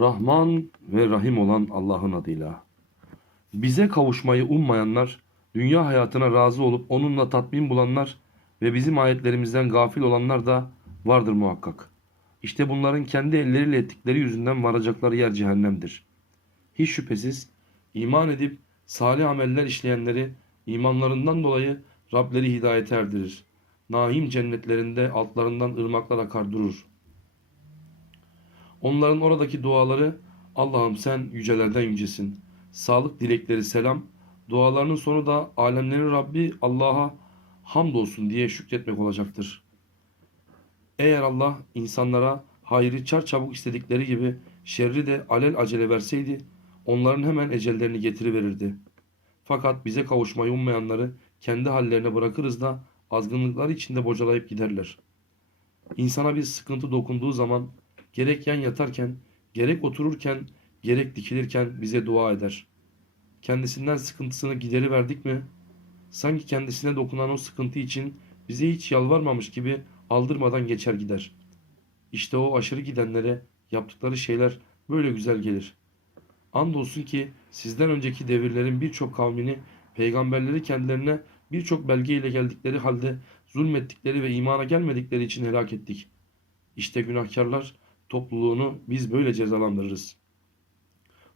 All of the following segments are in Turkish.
Rahman ve Rahim olan Allah'ın adıyla. Bize kavuşmayı ummayanlar, dünya hayatına razı olup onunla tatmin bulanlar ve bizim ayetlerimizden gafil olanlar da vardır muhakkak. İşte bunların kendi elleriyle ettikleri yüzünden varacakları yer cehennemdir. Hiç şüphesiz iman edip salih ameller işleyenleri imanlarından dolayı Rableri hidayete erdirir. Naim cennetlerinde altlarından ırmaklar akar durur. Onların oradaki duaları Allah'ım sen yücelerden yücesin. Sağlık dilekleri selam. Dualarının sonu da alemlerin Rabbi Allah'a hamdolsun diye şükretmek olacaktır. Eğer Allah insanlara hayrı çarçabuk istedikleri gibi şerri de alel acele verseydi onların hemen ecellerini getiriverirdi. Fakat bize kavuşmayı ummayanları kendi hallerine bırakırız da azgınlıklar içinde bocalayıp giderler. İnsana bir sıkıntı dokunduğu zaman gerek yan yatarken, gerek otururken, gerek dikilirken bize dua eder. Kendisinden sıkıntısını gideri verdik mi? Sanki kendisine dokunan o sıkıntı için bize hiç yalvarmamış gibi aldırmadan geçer gider. İşte o aşırı gidenlere yaptıkları şeyler böyle güzel gelir. Andolsun ki sizden önceki devirlerin birçok kavmini peygamberleri kendilerine birçok belge ile geldikleri halde zulmettikleri ve imana gelmedikleri için helak ettik. İşte günahkarlar topluluğunu biz böyle cezalandırırız.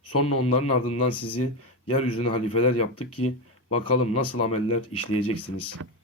Sonra onların ardından sizi yeryüzüne halifeler yaptık ki bakalım nasıl ameller işleyeceksiniz.''